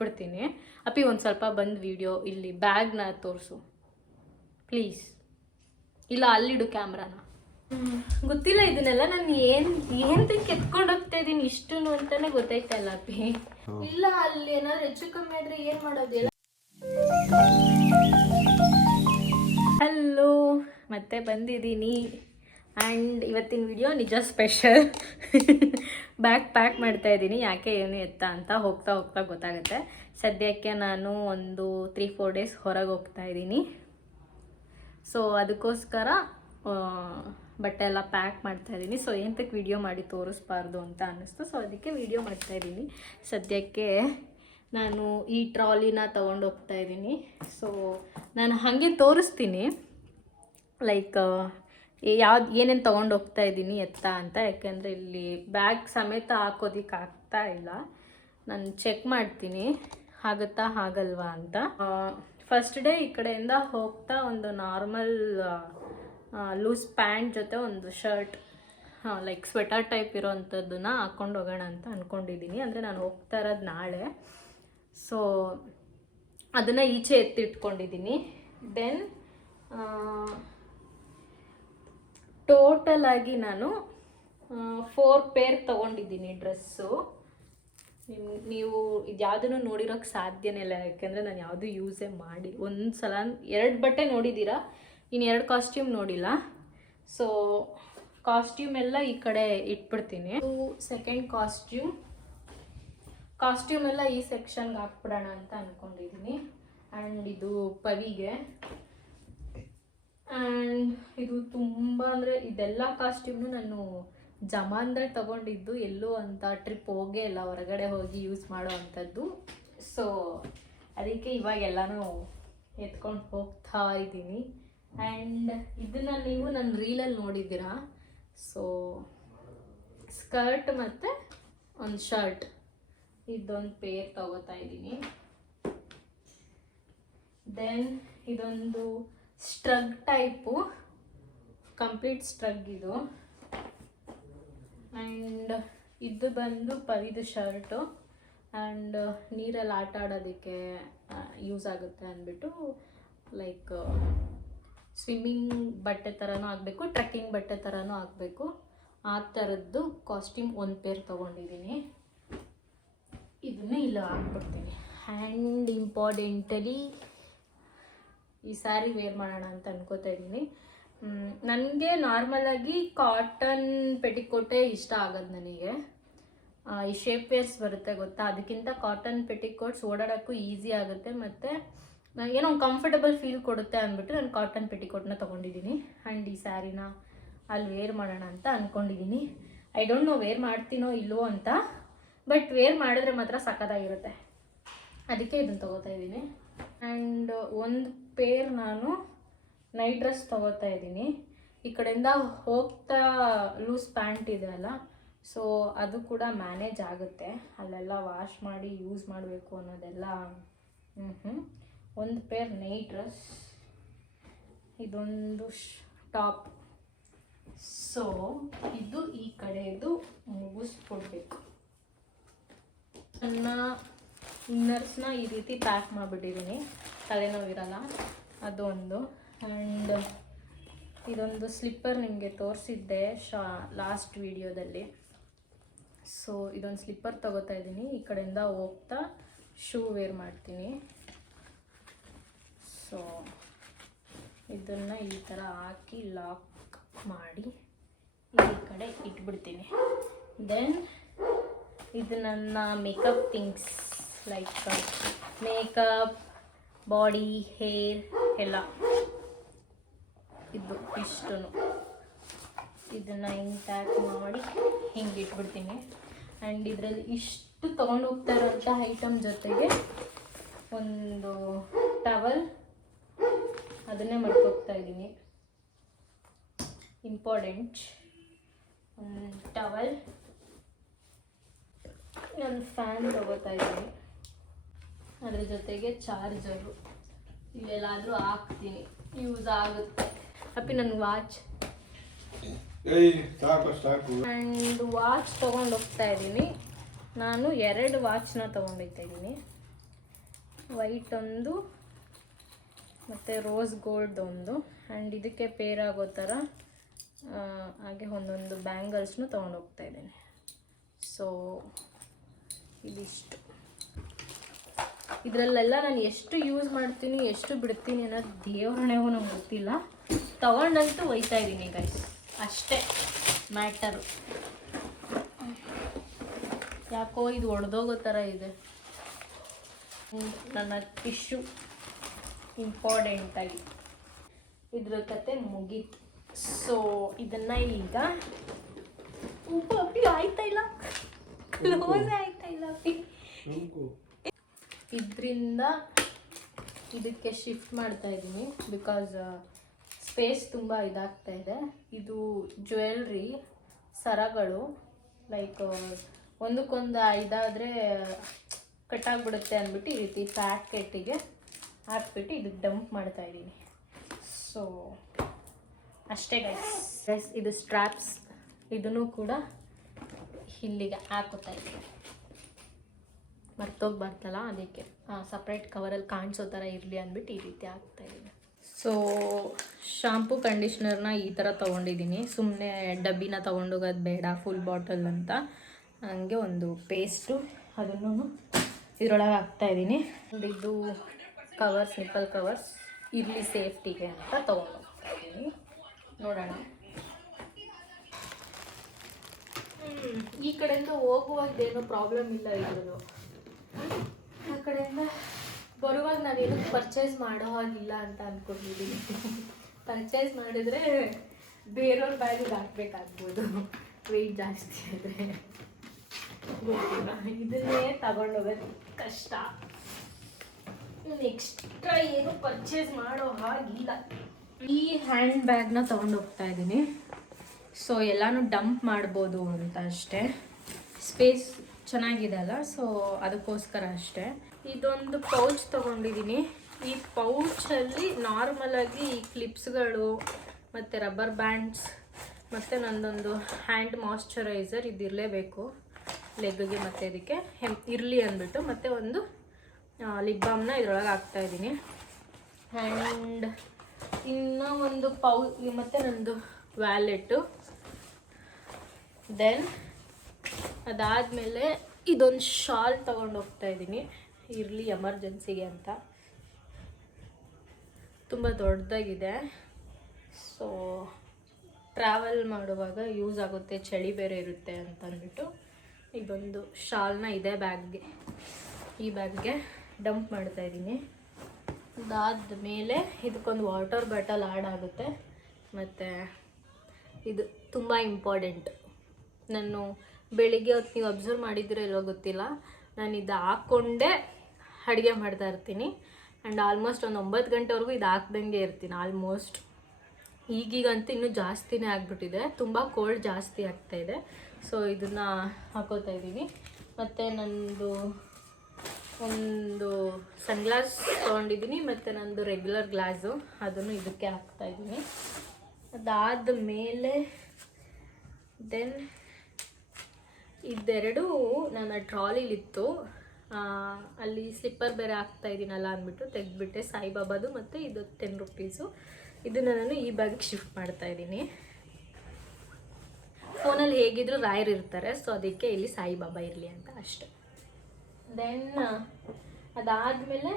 ಬಿಡ್ತೀನಿ. ಅಪ್ಪಿ ಒಂದು ಸ್ವಲ್ಪ ಬಂದು ವಿಡಿಯೋ ಇಲ್ಲಿ ಬ್ಯಾಗ್ನ ತೋರಿಸು ಪ್ಲೀಸ್. ಇಲ್ಲ ಅಲ್ಲಿಡು ಕ್ಯಾಮ್ರಾನ. ಗೊತ್ತಿಲ್ಲ ಇದನ್ನೆಲ್ಲ ನಾನು ಏನಕ್ಕೆ ಎತ್ಕೊಂಡು ಹೋಗ್ತಾ ಇದ್ದೀನಿ ಇಷ್ಟು ಅಂತಾನೆ ಗೊತ್ತಾಯ್ತಾ ಇಲ್ಲ ಅಪ್ಪಿ. ಇಲ್ಲ ಅಲ್ಲಿ ಏನಾದ್ರು ಹೆಚ್ಚು ಕಮ್ಮಿ ಆದ್ರೆ ಏನ್ ಮಾಡೋದಿಲ್ಲ. ಹಲೋ, ಮತ್ತೆ ಬಂದಿದ್ದೀನಿ ಆ್ಯಂಡ್ ಇವತ್ತಿನ ವಿಡಿಯೋ ನಿಜ ಸ್ಪೆಷಲ್. ಬ್ಯಾಗ್ ಪ್ಯಾಕ್ ಮಾಡ್ತಾ ಇದ್ದೀನಿ. ಯಾಕೆ ಏನು ಎತ್ತ ಅಂತ ಹೋಗ್ತಾ ಹೋಗ್ತಾ ಗೊತ್ತಾಗುತ್ತೆ. ಸದ್ಯಕ್ಕೆ ನಾನು ಒಂದು 3-4 ಡೇಸ್ ಹೊರಗೆ ಹೋಗ್ತಾ ಇದ್ದೀನಿ. ಸೊ ಅದಕ್ಕೋಸ್ಕರ ಬಟ್ಟೆ ಎಲ್ಲ ಪ್ಯಾಕ್ ಮಾಡ್ತಾ ಇದ್ದೀನಿ. ಸೊ ಎಂತಕ್ಕೆ ವಿಡಿಯೋ ಮಾಡಿ ತೋರಿಸ್ಬಾರ್ದು ಅಂತ ಅನ್ನಿಸ್ತು. ಸೊ ಅದಕ್ಕೆ ವಿಡಿಯೋ ಮಾಡ್ತಾ ಇದ್ದೀನಿ. ಸದ್ಯಕ್ಕೆ ನಾನು ಈ ಟ್ರಾಲಿನ ತೊಗೊಂಡು ಹೋಗ್ತಾ ಇದ್ದೀನಿ. ಸೊ ನಾನು ಹಾಗೆ ತೋರಿಸ್ತೀನಿ ಲೈಕ್ ಏನೇನು ತೊಗೊಂಡು ಹೋಗ್ತಾ ಇದ್ದೀನಿ ಎತ್ತ ಅಂತ. ಯಾಕೆಂದರೆ ಇಲ್ಲಿ ಬ್ಯಾಗ್ ಸಮೇತ ಹಾಕೋದಿಕ್ಕೆ ಆಗ್ತಾ ಇಲ್ಲ. ನಾನು ಚೆಕ್ ಮಾಡ್ತೀನಿ ಆಗುತ್ತಾ ಆಗಲ್ವಾ ಅಂತ. ಫಸ್ಟ್ ಡೇ ಈ ಕಡೆಯಿಂದ ಹೋಗ್ತಾ ಒಂದು ನಾರ್ಮಲ್ ಲೂಸ್ ಪ್ಯಾಂಟ್ ಜೊತೆ ಒಂದು ಶರ್ಟ್ ಲೈಕ್ ಸ್ವೆಟರ್ ಟೈಪ್ ಇರೋವಂಥದ್ದನ್ನ ಹಾಕ್ಕೊಂಡು ಹೋಗೋಣ ಅಂತ ಅಂದ್ಕೊಂಡಿದ್ದೀನಿ. ಅಂದರೆ ನಾನು ಹೋಗ್ತಾ ಇರೋದು ನಾಳೆ. ಸೊ ಅದನ್ನು ಈಚೆ ಎತ್ತಿಟ್ಕೊಂಡಿದ್ದೀನಿ. ದೆನ್ ಟೋಟಲ್ ಆಗಿ ನಾನು 4 ಪೇರ್ ತೊಗೊಂಡಿದ್ದೀನಿ ಡ್ರೆಸ್ಸು. ನೀವು ಇದು ಯಾವುದನ್ನು ನೋಡಿರೋಕ್ಕೆ ಸಾಧ್ಯನೇ ಇಲ್ಲ. ಯಾಕೆಂದರೆ ನಾನು ಯಾವುದೂ ಯೂಸೇ ಮಾಡಿ ಒಂದು ಸಲ 2 ಬಟ್ಟೆ ನೋಡಿದ್ದೀರಾ, ಇನ್ನು 2 ಕಾಸ್ಟ್ಯೂಮ್ ನೋಡಿಲ್ಲ. ಸೊ ಕಾಸ್ಟ್ಯೂಮ್ ಎಲ್ಲ ಈ ಕಡೆ ಇಟ್ಬಿಡ್ತೀನಿ. ಸೆಕೆಂಡ್ ಕಾಸ್ಟ್ಯೂಮ್ ಎಲ್ಲ ಈ ಸೆಕ್ಷನ್ಗೆ ಹಾಕ್ಬಿಡೋಣ ಅಂತ ಅಂದ್ಕೊಂಡಿದ್ದೀನಿ. ಆ್ಯಂಡ್ ಇದು ಪವಿಗೆ. ಆ್ಯಂಡ್ ಇದು ತುಂಬ ಅಂದರೆ ಇದೆಲ್ಲ ಕಾಸ್ಟ್ಯೂಮ್ನು ನಾನು ಜಮಾನ್ದಲ್ಲಿ ತೊಗೊಂಡಿದ್ದು, ಎಲ್ಲೂ ಅಂತ ಟ್ರಿಪ್ ಹೋಗೇ ಇಲ್ಲ, ಹೊರಗಡೆ ಹೋಗಿ ಯೂಸ್ ಮಾಡೋ ಅಂಥದ್ದು. ಸೊ ಅದಕ್ಕೆ ಇವಾಗೆಲ್ಲನೂ ಎತ್ಕೊಂಡು ಹೋಗ್ತಾ ಇದ್ದೀನಿ. ಆ್ಯಂಡ್ ಇದನ್ನು ನೀವು ನನ್ನ ರೀಲಲ್ಲಿ ನೋಡಿದ್ದೀರಾ. ಸೊ ಸ್ಕರ್ಟ್ ಮತ್ತು ಒಂದು ಶರ್ಟ್ ಇದೊಂದು ಪೇರ್ ತೊಗೋತಾ ಇದ್ದೀನಿ. ದೆನ್ ಇದೊಂದು ಸ್ಟ್ರಗ್ ಟೈಪು, ಕಂಪ್ಲೀಟ್ ಸ್ಟ್ರಗ್ ಇದು. ಆ್ಯಂಡ್ ಇದು ಬಂದು ಪವಿದು ಶರ್ಟು. ಆ್ಯಂಡ್ ನೀರಲ್ಲಿ ಆಟ ಆಡೋದಕ್ಕೆ ಯೂಸ್ ಆಗುತ್ತೆ ಅಂದ್ಬಿಟ್ಟು ಲೈಕ್ ಸ್ವಿಮ್ಮಿಂಗ್ ಬಟ್ಟೆ ಥರನೂ ಆಗಬೇಕು, ಟ್ರೆಕ್ಕಿಂಗ್ ಬಟ್ಟೆ ಥರನೂ ಆಗಬೇಕು, ಆ ಥರದ್ದು ಕಾಸ್ಟ್ಯೂಮ್ ಒಂದು ಪೇರ್ ತೊಗೊಂಡಿದ್ದೀನಿ. ಇದನ್ನೇ ಇಲ್ಲ ಹಾಕ್ಬಿಡ್ತೀನಿ. ಆ್ಯಂಡ್ ಇಂಪಾರ್ಟೆಂಟಲಿ ಈ ಸ್ಯಾರಿ ವೇರ್ ಮಾಡೋಣ ಅಂತ ಅನ್ಕೋತಾ ಇದ್ದೀನಿ. ನನಗೆ ನಾರ್ಮಲಾಗಿ ಕಾಟನ್ ಪೆಟಿಕೋಟೇ ಇಷ್ಟ ಆಗೋದು. ನನಗೆ ಈ ಶೇಪ್ ವೇರ್ಸ್ ಬರುತ್ತೆ ಗೊತ್ತಾ, ಅದಕ್ಕಿಂತ ಕಾಟನ್ ಪೆಟಿಕೋಟ್ಸ್ ಓಡಾಡೋಕ್ಕೂ ಈಸಿ ಆಗುತ್ತೆ ಮತ್ತು ಏನೋ ಒಂದು ಕಂಫರ್ಟಬಲ್ ಫೀಲ್ ಕೊಡುತ್ತೆ ಅಂದ್ಬಿಟ್ಟು ನಾನು ಕಾಟನ್ ಪೆಟಿಕೋಟ್ನ ತೊಗೊಂಡಿದ್ದೀನಿ. ಆ್ಯಂಡ್ ಈ ಸ್ಯಾರಿನ ಅಲ್ಲಿ ವೇರ್ ಮಾಡೋಣ ಅಂತ ಅಂದ್ಕೊಂಡಿದ್ದೀನಿ. ಐ ಡೋಂಟ್ ನೋ ವೇರ್ ಮಾಡ್ತೀನೋ ಇಲ್ವೋ ಅಂತ, ಬಟ್ ವೇರ್ ಮಾಡಿದ್ರೆ ಮಾತ್ರ ಸಖತ್ತಾಗಿರುತ್ತೆ. ಅದಕ್ಕೆ ಇದನ್ನು ತೊಗೋತಾ ಇದ್ದೀನಿ. ಆ್ಯಂಡ್ ಒಂದು ಪೇರ್ ನಾನು ನೈಟ್ ಡ್ರೆಸ್ ತೊಗೋತಾ ಇದ್ದೀನಿ. ಈ ಕಡೆಯಿಂದ ಹೋಗ್ತಾ ಲೂಸ್ ಪ್ಯಾಂಟ್ ಇದೆ ಅಲ್ಲ, ಸೊ ಅದು ಕೂಡ ಮ್ಯಾನೇಜ್ ಆಗುತ್ತೆ. ಅಲ್ಲೆಲ್ಲ ವಾಶ್ ಮಾಡಿ ಯೂಸ್ ಮಾಡಬೇಕು ಅನ್ನೋದೆಲ್ಲ. ಒಂದು ಪೇರ್ ನೈಟ್ ಡ್ರೆಸ್, ಇದೊಂದು ಟಾಪ್. ಸೊ ಇದು ಈ ಕಡೆದು ಮುಗಿಸ್ಕೊಡ್ಬೇಕು. ನನ್ನ ಇನ್ನರ್ಸ್ನ ಈ ರೀತಿ ಪ್ಯಾಕ್ ಮಾಡಿಬಿಟ್ಟಿದ್ದೀನಿ, ತಲೆನೋವಿರಲ್ಲ, ಅದು ಒಂದು. ಆ್ಯಂಡ್ ಇದೊಂದು ಸ್ಲಿಪ್ಪರ್ ನಿಮಗೆ ತೋರಿಸಿದ್ದೆ ಲಾಸ್ಟ್ ವಿಡಿಯೋದಲ್ಲಿ. ಸೊ ಇದೊಂದು ಸ್ಲಿಪ್ಪರ್ ತೊಗೋತಾ ಇದ್ದೀನಿ. ಈ ಕಡೆಯಿಂದ ಹೋಗ್ತಾ ಶೂ ವೇರ್ ಮಾಡ್ತೀನಿ. ಸೊ ಇದನ್ನು ಈ ಥರ ಹಾಕಿ ಲಾಕ್ ಮಾಡಿ ಈ ಕಡೆ ಇಟ್ಬಿಡ್ತೀನಿ. ದೆನ್ ಇದು ನನ್ನ makeup things like makeup, body, hair ಎಲ್ಲ. ಇದು ಇಷ್ಟು ಇದನ್ನು ಹಿಂಗೆ ಪ್ಯಾಕ್ ಮಾಡಿ ಹಿಂಗೆ ಇಟ್ಬಿಡ್ತೀನಿ. ಆ್ಯಂಡ್ ಇದರಲ್ಲಿ ಇಷ್ಟು ತೊಗೊಂಡು ಹೋಗ್ತಾ ಇರೋಂಥ ಐಟಮ್ ಜೊತೆಗೆ ಒಂದು ಟವಲ್, ಅದನ್ನೇ ಮರ್ತೋಗ್ತಾ ಇದ್ದೀನಿ, ಇಂಪಾರ್ಟೆಂಟ್. ಒಂದು ಟವಲ್, ಒಂದು ಫ್ಯಾನ್ ತೊಗೋತಾ ಇದ್ದೀನಿ, ಅದ್ರ ಜೊತೆಗೆ ಚಾರ್ಜರು. ಇಲ್ಲೆಲ್ಲಾದರೂ ಹಾಕ್ತೀನಿ, ಯೂಸ್ ಆಗುತ್ತೆ. ಅಪ್ಪಿ ನನ್ನ ವಾಚ್ ಆ್ಯಂಡ್ ವಾಚ್ ತೊಗೊಂಡು ಹೋಗ್ತಾ ಇದ್ದೀನಿ. ನಾನು 2 ವಾಚ್ನ ತೊಗೊಂಡೋಗ್ತಾ ಇದ್ದೀನಿ. ವೈಟ್ ಒಂದು ಮತ್ತು ರೋಸ್ ಗೋಲ್ಡ್ ಒಂದು, ಆ್ಯಂಡ್ ಇದಕ್ಕೆ ಪೇರ್ ಆಗೋ ಥರ ಹಾಗೆ ಒಂದೊಂದು ಬ್ಯಾಂಗಲ್ಸ್ನು ತೊಗೊಂಡೋಗ್ತಾ ಇದ್ದೀನಿ. ಸೊ ಇದಿಷ್ಟು. ಇದರಲ್ಲೆಲ್ಲ ನಾನು ಎಷ್ಟು ಯೂಸ್ ಮಾಡ್ತೀನಿ ಎಷ್ಟು ಬಿಡ್ತೀನಿ ಅನ್ನೋದು ದೇವರಣೆಗೂ ನಂಗೆ ಗೊತ್ತಿಲ್ಲ. ತೊಗೊಂಡಂತೂ ಒಯ್ತಾ ಇದ್ದೀನಿ ಗೈಸ್, ಅಷ್ಟೇ ಮ್ಯಾಟರು. ಯಾಕೋ ಇದು ಒಡೆದೋಗೋ ಥರ ಇದೆ. ನನ್ನ ಟಿಶ್ಯೂ ಇಂಪಾರ್ಟೆಂಟಾಗಿ ಇದ್ರ ಕತೆ ಮುಗೀತು. ಸೊ ಇದನ್ನು ಈಗ ಅಪ್ಪಿ ಆಯ್ತಾ ಇಲ್ಲ, ಕ್ಲೋಸ್ ಆಯ್ತಾ ಇಲ್ಲ ಅಪ್ಪಿ. ಇದರಿಂದ ಇದಕ್ಕೆ ಶಿಫ್ಟ್ ಮಾಡ್ತಾ ಇದ್ದೀನಿ ಬಿಕಾಸ್ ಸ್ಪೇಸ್ ತುಂಬ ಇದಾಗ್ತಾ ಇದೆ. ಇದು ಜ್ಯುವೆಲ್ರಿ ಸರಗಳು ಲೈಕ್ ಒಂದಕ್ಕೊಂದು ಇದಾದರೆ ಕಟ್ಟಾಗ್ಬಿಡುತ್ತೆ ಅಂದ್ಬಿಟ್ಟು ಈ ರೀತಿ ಪ್ಯಾಕೆಟಿಗೆ ಹಾಕ್ಬಿಟ್ಟು ಇದಕ್ಕೆ ಡಂಪ್ ಮಾಡ್ತಾ ಇದ್ದೀನಿ. ಸೊ ಅಷ್ಟೇ ಗೈಸ್. ಇದು ಸ್ಟ್ರ್ಯಾಪ್ಸ್, ಇದನ್ನು ಕೂಡ ಇಲ್ಲಿಗೆ ಹಾಕೋತಾ ಇದ್ದೀನಿ. ಮರ್ತೋಗ್ಬಾರ್ದಲ್ಲ, ಅದಕ್ಕೆ ಸಪ್ರೇಟ್ ಕವರಲ್ಲಿ ಕಾಣಿಸೋ ಥರ ಇರಲಿ ಅಂದ್ಬಿಟ್ಟು ಈ ರೀತಿ ಹಾಕ್ತಾ ಇದ್ದೀನಿ. ಸೊ ಶಾಂಪೂ ಕಂಡೀಷ್ನರ್ನ ಈ ಥರ ತೊಗೊಂಡಿದ್ದೀನಿ. ಸುಮ್ಮನೆ ಡಬ್ಬಿನ ತೊಗೊಂಡೋಗೋದು ಬೇಡ, ಫುಲ್ ಬಾಟಲ್ ಅಂತ. ಹಂಗೆ ಒಂದು ಪೇಸ್ಟು ಅದನ್ನು ಇದರೊಳಗೆ ಹಾಕ್ತಾಯಿದ್ದೀನಿ. ಇದು ಕವರ್ಸ್, ನಿಪ್ಪಲ್ ಕವರ್ಸ್ ಇರಲಿ ಸೇಫ್ಟಿಗೆ ಅಂತ ತೊಗೊಂಡೋಗ್ತಾ ಇದ್ದೀನಿ. ನೋಡೋಣ. ಈ ಕಡೆಯಿಂದ ಹೋಗುವಾಗೇನೋ ಪ್ರಾಬ್ಲಮ್ ಇಲ್ಲ ಇರೋದು. ಆ ಕಡೆಯಿಂದ ಬರುವಾಗ ನಾನೇನು ಪರ್ಚೇಸ್ ಮಾಡೋ ಹಾಗಿಲ್ಲ ಅಂತ ಅಂದ್ಕೊಂಡಿದ್ದೀನಿ. ಪರ್ಚೇಸ್ ಮಾಡಿದರೆ ಬೇರೆಯವ್ರ ಬ್ಯಾಗಿಗೆ ಹಾಕ್ಬೇಕಾಗ್ಬೋದು, ವೆಯ್ಟ್ ಜಾಸ್ತಿ ಆದರೆ. ಗೊತ್ತಿಲ್ಲ, ಇದನ್ನೇ ತಗೊಂಡೋಗೋದು ಕಷ್ಟ. ಎಕ್ಸ್ಟ್ರಾ ಏನು ಪರ್ಚೇಸ್ ಮಾಡೋ ಹಾಗಿಲ್ಲ. ಈ ಹ್ಯಾಂಡ್ ಬ್ಯಾಗ್ನ ತೊಗೊಂಡೋಗ್ತಾ ಇದ್ದೀನಿ. ಸೊ ಎಲ್ಲನೂ ಡಂಪ್ ಮಾಡ್ಬೋದು ಅಂತ ಅಷ್ಟೇ. ಸ್ಪೇಸ್ ಚೆನ್ನಾಗಿದೆ ಅಲ್ಲ, ಸೊ ಅದಕ್ಕೋಸ್ಕರ ಅಷ್ಟೇ. ಇದೊಂದು ಪೌಚ್ ತೊಗೊಂಡಿದ್ದೀನಿ. ಈ ಪೌಚಲ್ಲಿ ನಾರ್ಮಲಾಗಿ ಈ ಕ್ಲಿಪ್ಸ್ಗಳು ಮತ್ತು ರಬ್ಬರ್ ಬ್ಯಾಂಡ್ಸ್ ಮತ್ತು ನಂದೊಂದು ಹ್ಯಾಂಡ್ ಮಾಯ್ಶ್ಚರೈಸರ್ ಇದಿರಲೇಬೇಕು ಲೆಗ್ಗೆ, ಮತ್ತು ಇದಕ್ಕೆ ಇರಲಿ ಅಂದ್ಬಿಟ್ಟು. ಮತ್ತು ಒಂದು ಲಿಪ್ ಬಾಮ್ನ ಇದರೊಳಗೆ ಹಾಕ್ತಾಯಿದ್ದೀನಿ. ಆ್ಯಂಡ್ ಇನ್ನೂ ಒಂದು ಮತ್ತು ನಂದು ವ್ಯಾಲೆಟ್ಟು. ದೆನ್ ಅದಾದಮೇಲೆ ಇದೊಂದು ಶಾಲ್ ತೊಗೊಂಡು ಹೋಗ್ತಾಯಿದ್ದೀನಿ, ಇರಲಿ ಎಮರ್ಜೆನ್ಸಿಗೆ ಅಂತ. ತುಂಬ ದೊಡ್ಡದಾಗಿದೆ, ಸೊ ಟ್ರಾವೆಲ್ ಮಾಡುವಾಗ ಯೂಸ್ ಆಗುತ್ತೆ, ಚಳಿ ಬೇರೆ ಇರುತ್ತೆ ಅಂತಂದ್ಬಿಟ್ಟು ಇದೊಂದು ಶಾಲ್ನ ಈ ಬ್ಯಾಗ್ಗೆ ಡಂಪ್ ಮಾಡ್ತಾಯಿದ್ದೀನಿ. ಅದಾದ ಮೇಲೆ ಇದಕ್ಕೊಂದು ವಾಟರ್ ಬಾಟಲ್ ಆ್ಯಡ್ ಆಗುತ್ತೆ. ಮತ್ತು ಇದು ತುಂಬ ಇಂಪಾರ್ಟೆಂಟ್. ನಾನು ಬೆಳಿಗ್ಗೆ ಹೊತ್ತು ನೀವು ಅಬ್ಸರ್ವ್ ಮಾಡಿದ್ರೆ ಇಲ್ಲೋ ಗೊತ್ತಿಲ್ಲ, ನಾನು ಇದು ಹಾಕ್ಕೊಂಡೇ ಅಡುಗೆ ಮಾಡ್ತಾ ಇರ್ತೀನಿ. ಆ್ಯಂಡ್ ಆಲ್ಮೋಸ್ಟ್ ಒಂದು 9 ಗಂಟೆವರೆಗೂ ಇದು ಹಾಕ್ದಂಗೆ ಇರ್ತೀನಿ ಆಲ್ಮೋಸ್ಟ್. ಈಗೀಗಂತೂ ಇನ್ನೂ ಜಾಸ್ತಿನೇ ಆಗಿಬಿಟ್ಟಿದೆ, ತುಂಬ ಕೋಲ್ಡ್ ಜಾಸ್ತಿ ಆಗ್ತಾಯಿದೆ. ಸೊ ಇದನ್ನು ಹಾಕೋತಾ ಇದ್ದೀನಿ. ಮತ್ತು ನಂದು ಒಂದು ಸನ್ಗ್ಲಾಸ್ ತೊಗೊಂಡಿದ್ದೀನಿ, ಮತ್ತು ನಂದು ರೆಗ್ಯುಲರ್ ಗ್ಲಾಸು ಅದನ್ನು ಇದಕ್ಕೆ ಹಾಕ್ತಾಯಿದ್ದೀನಿ. ಅದಾದ ಮೇಲೆ ದೆನ್ ಇದೆರಡು ನನ್ನ ಟ್ರಾಲಿಲಿತ್ತು, ಅಲ್ಲಿ ಸ್ಲಿಪ್ಪರ್ ಬೇರೆ ಹಾಕ್ತಾಯಿದ್ದೀನಲ್ಲ ಅಂದ್ಬಿಟ್ಟು ತೆಗೆದ್ಬಿಟ್ಟೆ. ಸಾಯಿಬಾಬಾದು ಮತ್ತು ಇದು 10 ರೂಪೀಸು. ಇದನ್ನು ನಾನು ಈ ಬ್ಯಾಗಿಗೆ ಶಿಫ್ಟ್ ಮಾಡ್ತಾಯಿದ್ದೀನಿ. ಫೋನಲ್ಲಿ ಹೇಗಿದ್ರು ರಾಯರ್ ಇರ್ತಾರೆ, ಸೊ ಅದಕ್ಕೆ ಇಲ್ಲಿ ಸಾಯಿಬಾಬಾ ಇರಲಿ ಅಂತ ಅಷ್ಟೆ. ದೆನ್ ಅದಾದಮೇಲೆ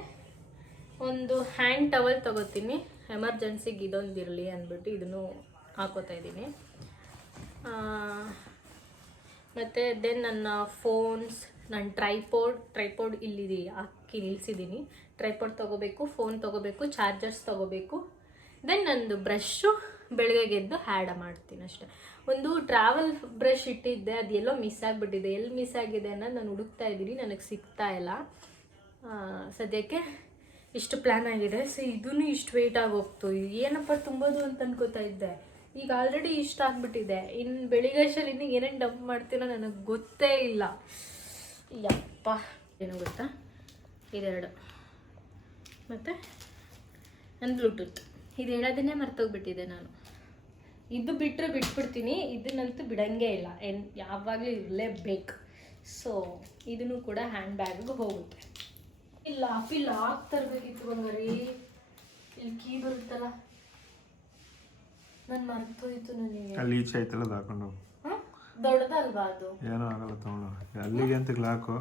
ಒಂದು ಹ್ಯಾಂಡ್ ಟವಲ್ ತೊಗೋತೀನಿ, ಎಮರ್ಜೆನ್ಸಿಗೆ ಇದೊಂದು ಇರಲಿ ಅಂದ್ಬಿಟ್ಟು ಇದನ್ನು ಹಾಕೋತಾ ಇದ್ದೀನಿ. ಮತ್ತು ದೆನ್ ನನ್ನ ಫೋನ್ಸ್, ನನ್ನ ಟ್ರೈಪೋಡ್ ಇಲ್ಲಿ ಹಾಕಿ ನಿಲ್ಲಿಸಿದ್ದೀನಿ. ಟ್ರೈಪೋಡ್ ತೊಗೋಬೇಕು, ಫೋನ್ ತೊಗೋಬೇಕು, ಚಾರ್ಜರ್ಸ್ ತೊಗೋಬೇಕು. ದೆನ್ ನಂದು ಬ್ರಷ್ಷು ಬೆಳಗ್ಗೆ ಎದ್ದು ಹ್ಯಾಡ್ ಮಾಡ್ತೀನಿ ಅಷ್ಟೆ. ಒಂದು ಟ್ರಾವೆಲ್ ಬ್ರಷ್ ಇಟ್ಟಿದ್ದೆ, ಅದು ಎಲ್ಲೋ ಮಿಸ್ ಆಗಿಬಿಟ್ಟಿದೆ. ಎಲ್ಲಿ ಮಿಸ್ ಆಗಿದೆ ಅನ್ನೋದು ನಾನು ಹುಡುಕ್ತಾ ಇದ್ದೀನಿ, ನನಗೆ ಸಿಗ್ತಾ ಇಲ್ಲ. ಸದ್ಯಕ್ಕೆ ಇಷ್ಟು ಪ್ಲ್ಯಾನ್ ಆಗಿದೆ. ಸೊ ಇದೂ ಇಷ್ಟು ವೆಯ್ಟ್ ಆಗೋಗ್ತು, ಏನಪ್ಪ ತುಂಬೋದು ಅಂತ ಅನ್ಕೋತಾ ಇದ್ದೆ. ಈಗ ಆಲ್ರೆಡಿ ಇಷ್ಟ ಆಗಿಬಿಟ್ಟಿದೆ. ಇನ್ನು ಬೆಳಿಗ್ಗೆ ಅಷ್ಟಲ್ಲಿ ಇನ್ನೂ ಏನೇನು ಡಂಪ್ ಮಾಡ್ತೀನೋ ನನಗೆ ಗೊತ್ತೇ ಇಲ್ಲ. ಯಪ್ಪ, ಏನು ಗೊತ್ತಾ, ಇದೆರಡು ಮತ್ತು ನನ್ನ ಬ್ಲೂಟೂತ್, ಇದು ಹೇಳೋದನ್ನೇ ಮರ್ತೋಗ್ಬಿಟ್ಟಿದೆ ನಾನು. ಇದು ಬಿಟ್ಟರೆ ಬಿಟ್ಬಿಡ್ತೀನಿ, ಇದನ್ನಂತೂ ಬಿಡೋಂಗೇ ಇಲ್ಲ, ಯಾವಾಗಲೂ ಇರಲೇಬೇಕು. ಸೊ ಇದನ್ನು ಕೂಡ ಹ್ಯಾಂಡ್ ಬ್ಯಾಗಿಗೆ ಹೋಗುತ್ತೆ. ಇಲ್ಲ ಲಾಕ್ ತರಬೇಕಿತ್ತು ಬಂಗಾರಿ. ಇಲ್ಲಿ ಕೀ ಬರುತ್ತಲ್ಲ, ನಾನು ಮರ್ತೋಯ್ತು ನನಗೆ. ಅಲ್ಲಿ ಈಚೆ ಐತಲ್ಲ ಅದು ಹಾಕೊಂಡು ದೊಡ್ಡದಲ್ವಾ ಅದು? ಏನೋ ಆಗಲ್ಲ ತಗೊಂಡು ಅಲ್ಲಿಗೆ ಅಂತ ಲಾಕು.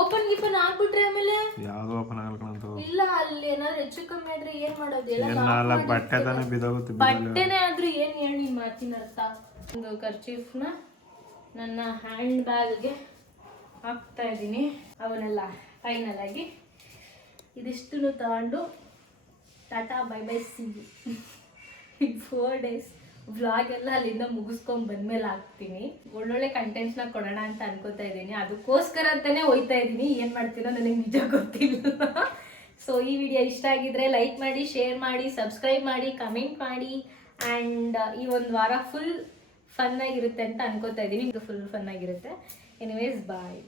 ಓಪನ್ ಗಿಪನ್ ಆಗ್ಬಿಟ್ರೆ ಆಮೇಲೆ ಯಾವ್ದು ಓಪನ್ ಆಗಲ್ಲ ಕಣಂತ. ಇಲ್ಲ ಅಲ್ಲಿ ಏನಾದ್ರು ಹೆಚ್ಚು ಕಮ್ಮಿ ಆದ್ರೆ ಏನ್ ಮಾಡೋದು? ನಾಲ್ಕು ಬಟ್ಟೆ ತಾನೇ ಬಿದ್ದೋಗುತ್ತೆ. ಬಟ್ಟೆನೇ ಆದ್ರೂ ಏನ್ ಹೇಳಿ ನಿನ್ ಮಾತಿನ ಅರ್ಥ. ಒಂದು ಕರ್ಚೀಫ್ನ ನನ್ನ ಹ್ಯಾಂಡ್ ಬ್ಯಾಗ್ಗೆ ಹಾಕ್ತಾ ಇದ್ದೀನಿ. ಅವನ್ನೆಲ್ಲ ಫೈನಲ್ ಆಗಿ ಇದಿಷ್ಟು ತಗೊಂಡು ಟಾಟಾ bye bye see you. 4 days vlog ಎಲ್ಲ ಅಲ್ಲಿಂದ ಮುಗಿಸ್ಕೊಂಡ್ ಬಂದ್ಮೇಲೆ ಹಾಕ್ತೀನಿ. ಒಳ್ಳೊಳ್ಳೆ ಕಂಟೆಂಟ್ಸ್ನ ಕೊಡೋಣ ಅಂತ ಅನ್ಕೋತಾ ಇದ್ದೀನಿ. ಅದಕ್ಕೋಸ್ಕರ ಅಂತಾನೆ ಹೋಯ್ತಾ ಇದ್ದೀನಿ. ಏನ್ ಮಾಡ್ತೀನೋ ನನಗೆ ನಿಜ ಗೊತ್ತಿಲ್ಲ. ಸೊ ಈ ವಿಡಿಯೋ ಇಷ್ಟ ಆಗಿದ್ರೆ ಲೈಕ್ ಮಾಡಿ, ಶೇರ್ ಮಾಡಿ, ಸಬ್ಸ್ಕ್ರೈಬ್ ಮಾಡಿ, ಕಮೆಂಟ್ ಮಾಡಿ. ಆ್ಯಂಡ್ ಈ ಒಂದು ವಾರ ಫುಲ್ ಫನ್ ಆಗಿರುತ್ತೆ ಅಂತ ಅನ್ಕೋತಾ ಇದ್ದೀನಿ. ಇದು ಫುಲ್ ಫನ್ ಆಗಿರುತ್ತೆ. ಎನಿವೇಸ್ ಬಾಯ್.